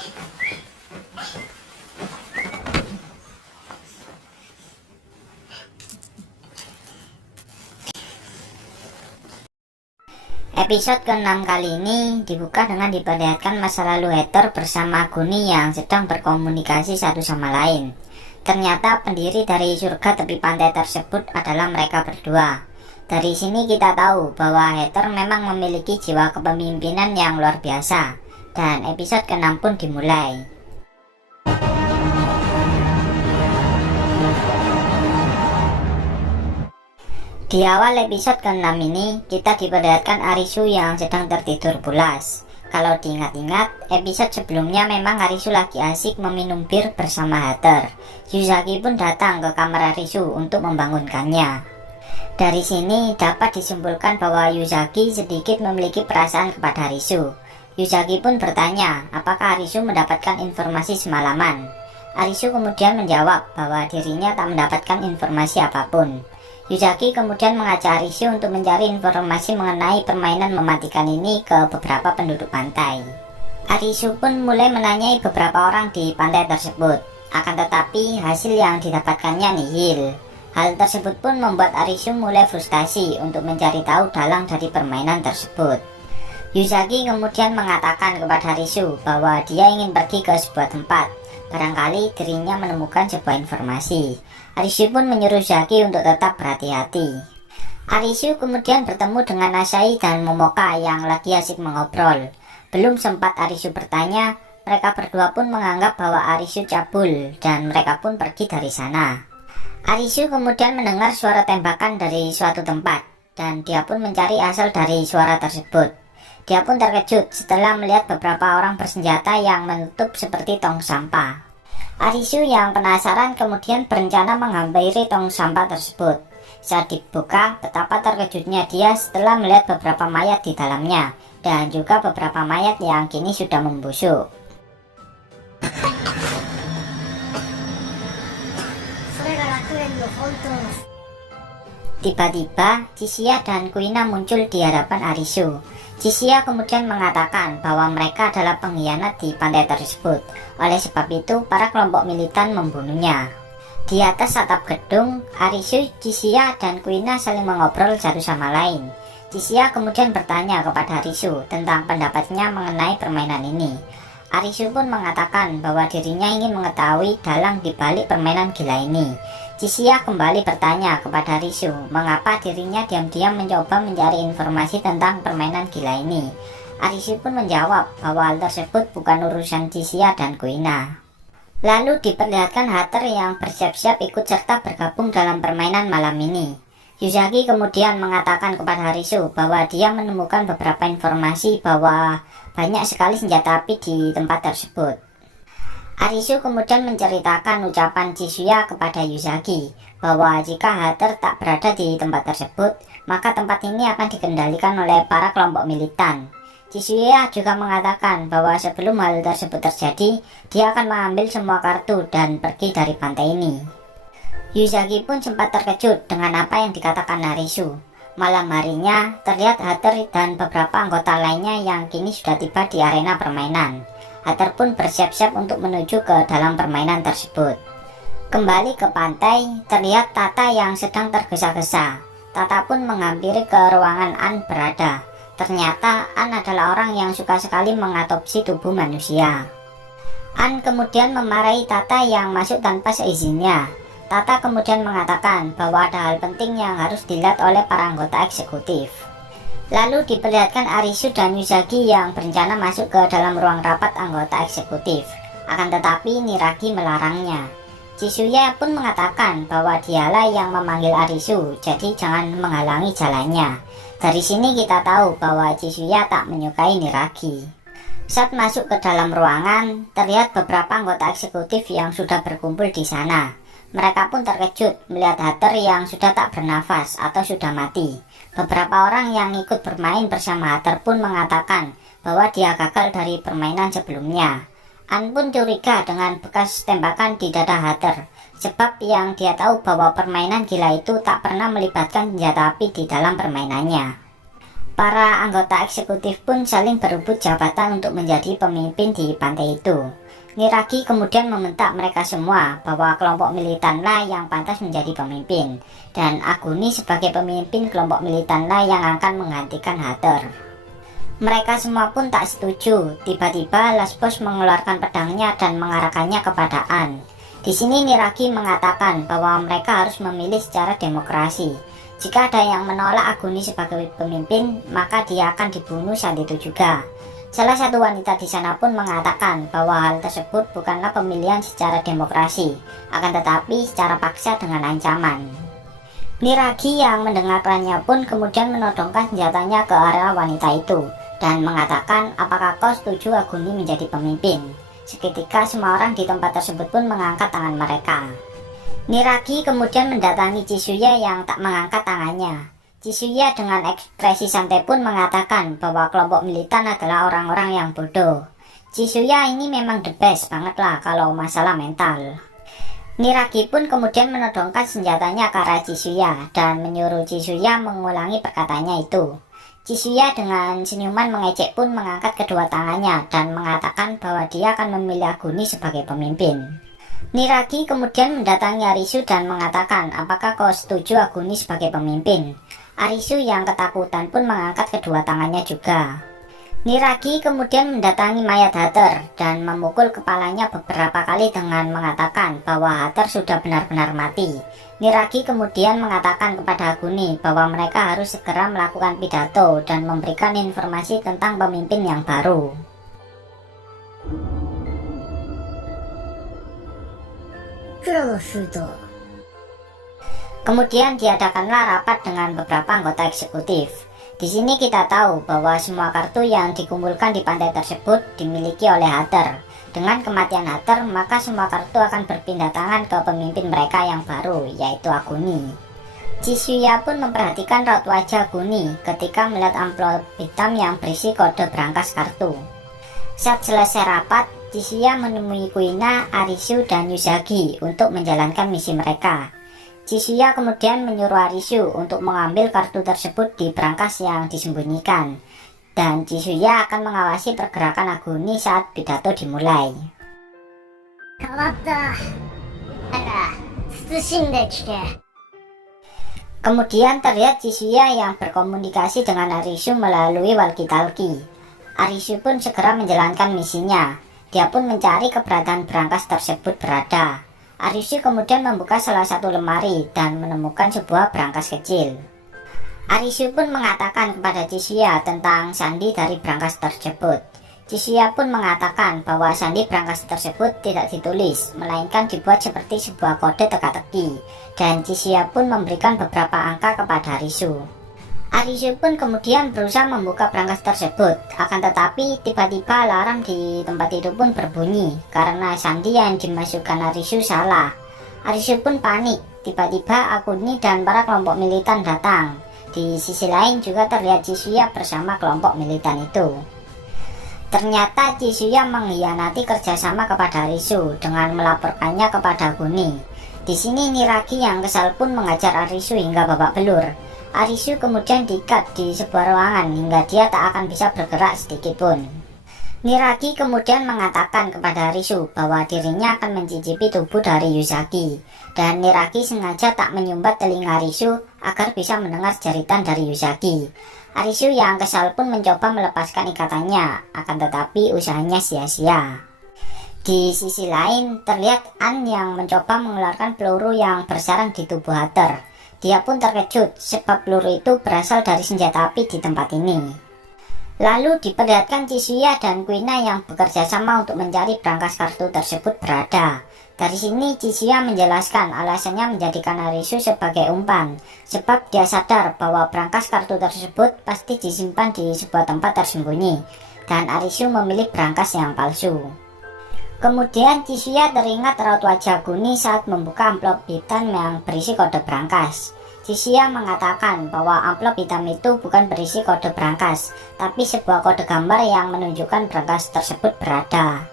Episode ke-6 kali ini dibuka dengan diperlihatkan masa lalu Heather bersama Gunny yang sedang berkomunikasi satu sama lain. Ternyata pendiri dari surga tepi pantai tersebut adalah mereka berdua. Dari sini kita tahu bahwa Heather memang memiliki jiwa kepemimpinan yang luar biasa. Dan episode ke-6 pun dimulai. Di awal episode ke-6 ini, kita diperlihatkan Arisu yang sedang tertidur pulas. Kalau diingat-ingat, episode sebelumnya memang Arisu lagi asik meminum bir bersama Heather. Yuzaki pun datang ke kamar Arisu untuk membangunkannya. Dari sini dapat disimpulkan bahwa Yuzaki sedikit memiliki perasaan kepada Arisu. Yuzaki pun bertanya, apakah Arisu mendapatkan informasi semalaman. Arisu kemudian menjawab bahwa dirinya tak mendapatkan informasi apapun. Yuzaki kemudian mengajak Arisu untuk mencari informasi mengenai permainan mematikan ini ke beberapa penduduk pantai. Arisu pun mulai menanyai beberapa orang di pantai tersebut. Akan tetapi hasil yang didapatkannya nihil. Hal tersebut pun membuat Arisu mulai frustasi untuk mencari tahu dalang dari permainan tersebut. Yuzaki kemudian mengatakan kepada Arisu bahwa dia ingin pergi ke sebuah tempat. Barangkali dirinya menemukan sebuah informasi. Arisu pun menyuruh Yuzaki untuk tetap berhati-hati. Arisu kemudian bertemu dengan Asahi dan Momoka yang lagi asik mengobrol. Belum sempat Arisu bertanya, mereka berdua pun menganggap bahwa Arisu cabul dan mereka pun pergi dari sana. Arisu kemudian mendengar suara tembakan dari suatu tempat dan dia pun mencari asal dari suara tersebut. Dia pun terkejut setelah melihat beberapa orang bersenjata yang menutup seperti tong sampah. Arisu yang penasaran kemudian berencana menghampiri tong sampah tersebut. Saat dibuka, betapa terkejutnya dia setelah melihat beberapa mayat di dalamnya dan juga beberapa mayat yang kini sudah membusuk. Tiba-tiba, Chishia dan Kuina muncul di hadapan Arisu. Chishia kemudian mengatakan bahwa mereka adalah pengkhianat di pantai tersebut. Oleh sebab itu, para kelompok militan membunuhnya. Di atas atap gedung, Arisu, Chishia, dan Kuina saling mengobrol satu sama lain. Chishia kemudian bertanya kepada Arisu tentang pendapatnya mengenai permainan ini. Arisu pun mengatakan bahwa dirinya ingin mengetahui dalang di balik permainan gila ini. Chishia kembali bertanya kepada Arisu mengapa dirinya diam-diam mencoba mencari informasi tentang permainan gila ini. Arisu pun menjawab bahwa hal tersebut bukan urusan Chishia dan Kuina. Lalu diperlihatkan Heather yang bersiap-siap ikut serta bergabung dalam permainan malam ini. Yuzaki kemudian mengatakan kepada Arisu bahwa dia menemukan beberapa informasi bahwa banyak sekali senjata api di tempat tersebut. Arisu kemudian menceritakan ucapan Chishia kepada Yuzaki bahwa jika Heather tak berada di tempat tersebut, maka tempat ini akan dikendalikan oleh para kelompok militan. Chishia juga mengatakan bahwa sebelum hal tersebut terjadi, dia akan mengambil semua kartu dan pergi dari pantai ini. Yuzaki pun sempat terkejut dengan apa yang dikatakan Arisu. Malam harinya, terlihat Heather dan beberapa anggota lainnya yang kini sudah tiba di arena permainan. Heather pun bersiap-siap untuk menuju ke dalam permainan tersebut. Kembali ke pantai, terlihat Tata yang sedang tergesa-gesa. Tata pun menghampiri ke ruangan An berada. Ternyata An adalah orang yang suka sekali mengatopsi tubuh manusia. An kemudian memarahi Tata yang masuk tanpa seizinnya. Tata kemudian mengatakan bahwa ada hal penting yang harus dilihat oleh para anggota eksekutif. Lalu diperlihatkan Arisu dan Yuzaki yang berencana masuk ke dalam ruang rapat anggota eksekutif. Akan tetapi Niragi melarangnya. Chishia pun mengatakan bahwa dialah yang memanggil Arisu, jadi jangan menghalangi jalannya. Dari sini kita tahu bahwa Chishia tak menyukai Niragi. Saat masuk ke dalam ruangan, terlihat beberapa anggota eksekutif yang sudah berkumpul di sana. Mereka pun terkejut melihat Heather yang sudah tak bernafas atau sudah mati. Beberapa orang yang ikut bermain bersama Heather pun mengatakan bahwa dia gagal dari permainan sebelumnya. An pun curiga dengan bekas tembakan di dada Heather, sebab yang dia tahu bahwa permainan gila itu tak pernah melibatkan senjata api di dalam permainannya. Para anggota eksekutif pun saling berebut jabatan untuk menjadi pemimpin di pantai itu. Niragi kemudian membentak mereka semua bahwa kelompok militanlah yang pantas menjadi pemimpin, dan Aguni sebagai pemimpin kelompok militanlah yang akan menggantikan Hatter. Mereka semua pun tak setuju. Tiba-tiba Lesbos mengeluarkan pedangnya dan mengarahkannya kepada An. Di sini Niragi mengatakan bahwa mereka harus memilih secara demokrasi. Jika ada yang menolak Aguni sebagai pemimpin, maka dia akan dibunuh saat itu juga. Salah satu wanita di sana pun mengatakan bahwa hal tersebut bukanlah pemilihan secara demokrasi, akan tetapi secara paksa dengan ancaman. Niragi yang mendengarkannya pun kemudian menodongkan senjatanya ke arah wanita itu dan mengatakan, apakah kau setuju Aguni menjadi pemimpin? Seketika semua orang di tempat tersebut pun mengangkat tangan mereka. Niragi kemudian mendatangi Chisuya yang tak mengangkat tangannya. Chisuya dengan ekspresi santai pun mengatakan bahwa kelompok militan adalah orang-orang yang bodoh. Chisuya ini memang the best banget lah kalau masalah mental. Niragi pun kemudian menodongkan senjatanya ke arah Chisuya dan menyuruh Chisuya mengulangi perkataannya itu. Chisuya dengan senyuman mengejek pun mengangkat kedua tangannya dan mengatakan bahwa dia akan memilih Aguni sebagai pemimpin. Niragi kemudian mendatangi Arisu dan mengatakan, apakah kau setuju Aguni sebagai pemimpin? Arisu yang ketakutan pun mengangkat kedua tangannya juga. Niragi kemudian mendatangi mayat Hatter dan memukul kepalanya beberapa kali dengan mengatakan bahwa Hatter sudah benar-benar mati. Niragi kemudian mengatakan kepada Aguni bahwa mereka harus segera melakukan pidato dan memberikan informasi tentang pemimpin yang baru. Kemudian diadakanlah rapat dengan beberapa anggota eksekutif. Di sini kita tahu bahwa semua kartu yang dikumpulkan di pantai tersebut dimiliki oleh Hatter. Dengan kematian Hatter, maka semua kartu akan berpindah tangan ke pemimpin mereka yang baru, yaitu Aguni. Chisuya pun memperhatikan raut wajah Aguni ketika melihat amplop hitam yang berisi kode berangkas kartu. Saat selesai rapat, Chisuya menemui Kuina, Arisu, dan Yuzagi untuk menjalankan misi mereka. Chisuya kemudian menyuruh Arisu untuk mengambil kartu tersebut di berangkas yang disembunyikan, dan Chisuya akan mengawasi pergerakan Aguni saat pidato dimulai. Kemudian terlihat Chisuya yang berkomunikasi dengan Arisu melalui walkie-talkie. Arisu pun segera menjalankan misinya. Dia pun mencari keberadaan berangkas tersebut berada. Arisu kemudian membuka salah satu lemari dan menemukan sebuah berangkas kecil. Arisu pun mengatakan kepada Chisuya tentang sandi dari berangkas tersebut. Chisuya pun mengatakan bahwa sandi berangkas tersebut tidak ditulis, melainkan dibuat seperti sebuah kode teka-teki, dan Chisuya pun memberikan beberapa angka kepada Arisu. Arisu pun kemudian berusaha membuka berangkas tersebut, akan tetapi tiba-tiba alarm di tempat itu pun berbunyi karena sandi yang dimasukkan Arisu salah. Arisu pun panik. Tiba-tiba Aguni dan para kelompok militan datang. Di sisi lain juga terlihat Chisuya bersama kelompok militan itu. Ternyata Chisuya mengkhianati kerjasama kepada Arisu dengan melaporkannya kepada Aguni. Di sini Niragi yang kesal pun mengajar Arisu hingga babak belur. Arisu kemudian diikat di sebuah ruangan hingga dia tak akan bisa bergerak sedikit pun. Niragi kemudian mengatakan kepada Arisu bahwa dirinya akan mencicipi tubuh dari Yuzagi, dan Niragi sengaja tak menyumbat telinga Arisu agar bisa mendengar jeritan dari Yuzagi. Arisu yang kesal pun mencoba melepaskan ikatannya, akan tetapi usahanya sia-sia. Di sisi lain terlihat An yang mencoba mengeluarkan peluru yang bersarang di tubuh Hatter. Dia pun terkejut sebab peluru itu berasal dari senjata api di tempat ini. Lalu diperlihatkan Chisuya dan Kuina yang bekerja sama untuk mencari berangkas kartu tersebut berada. Dari sini Chisuya menjelaskan alasannya menjadikan Arisu sebagai umpan, sebab dia sadar bahwa berangkas kartu tersebut pasti disimpan di sebuah tempat tersembunyi, dan Arisu memilih berangkas yang palsu. Kemudian Chisuya teringat raut wajah Aguni saat membuka amplop hitam yang berisi kode berangkas. Chisuya mengatakan bahwa amplop hitam itu bukan berisi kode berangkas, tapi sebuah kode gambar yang menunjukkan berangkas tersebut berada.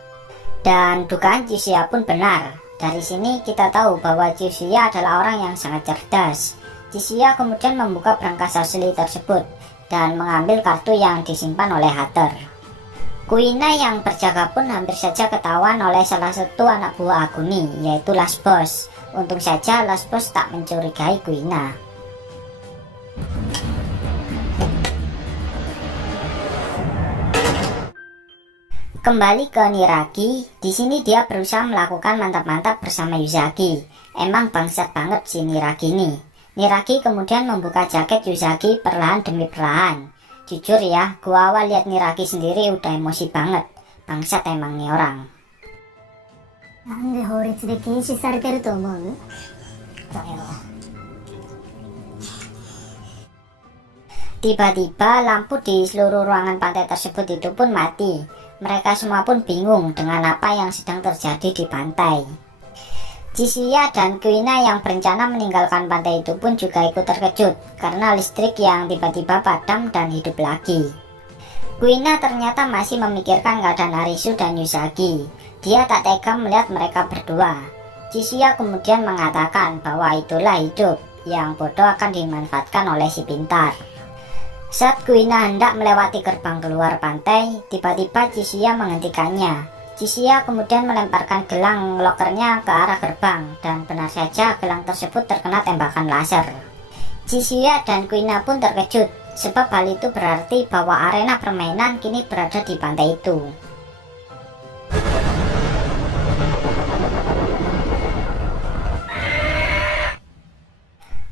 Dan dugaan Chisuya pun benar. Dari sini kita tahu bahwa Chisuya adalah orang yang sangat cerdas. Chisuya kemudian membuka berangkas asli tersebut, dan mengambil kartu yang disimpan oleh Hatter. Kuina yang berjaga pun hampir saja ketahuan oleh salah satu anak buah Aguni, yaitu Last Boss. Untung saja Last Boss tak mencurigai Kuina. Kembali ke Niraki, di sini dia berusaha melakukan mantap-mantap bersama Yuzaki. Emang bangsat banget si Niraki ini. Niraki kemudian membuka jaket Yuzaki perlahan demi perlahan. Jujur ya, gua awal lihat Niraki sendiri udah emosi banget. Bangsat emang nih orang. Tiba-tiba lampu di seluruh ruangan pantai tersebut itu pun mati. Mereka semua pun bingung dengan apa yang sedang terjadi di pantai. Chisuya dan Kuina yang berencana meninggalkan pantai itu pun juga ikut terkejut karena listrik yang tiba-tiba padam dan hidup lagi. Kuina ternyata masih memikirkan keadaan Arisu dan Yuzaki. Dia tak tega melihat mereka berdua. Chisuya kemudian mengatakan bahwa itulah hidup, yang bodoh akan dimanfaatkan oleh si pintar. Saat Kuina hendak melewati gerbang keluar pantai, tiba-tiba Chisuya menghentikannya. Chisuya kemudian melemparkan gelang lokernya ke arah gerbang, dan benar saja gelang tersebut terkena tembakan laser. Chisuya dan Kuina pun terkejut, sebab hal itu berarti bahwa arena permainan kini berada di pantai itu.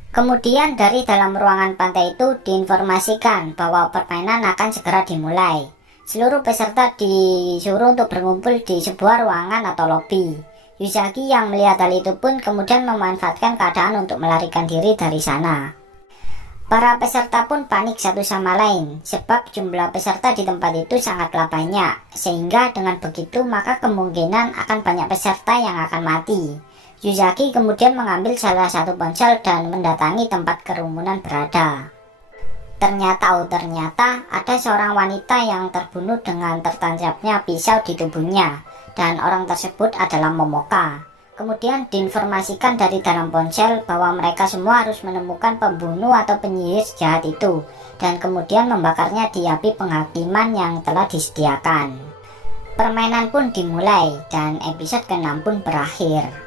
Kemudian dari dalam ruangan pantai itu diinformasikan bahwa permainan akan segera dimulai. Seluruh peserta disuruh untuk berkumpul di sebuah ruangan atau lobi. Yuzaki yang melihat hal itu pun kemudian memanfaatkan keadaan untuk melarikan diri dari sana. Para peserta pun panik satu sama lain, sebab jumlah peserta di tempat itu sangatlah banyak. Sehingga dengan begitu maka kemungkinan akan banyak peserta yang akan mati. Yuzaki kemudian mengambil salah satu ponsel dan mendatangi tempat kerumunan berada. Ternyata ada seorang wanita yang terbunuh dengan tertancapnya pisau di tubuhnya, dan orang tersebut adalah Momoka. Kemudian diinformasikan dari dalam ponsel bahwa mereka semua harus menemukan pembunuh atau penyihir jahat itu, dan kemudian membakarnya di api penghakiman yang telah disediakan. Permainan pun dimulai, dan episode ke-6 pun berakhir.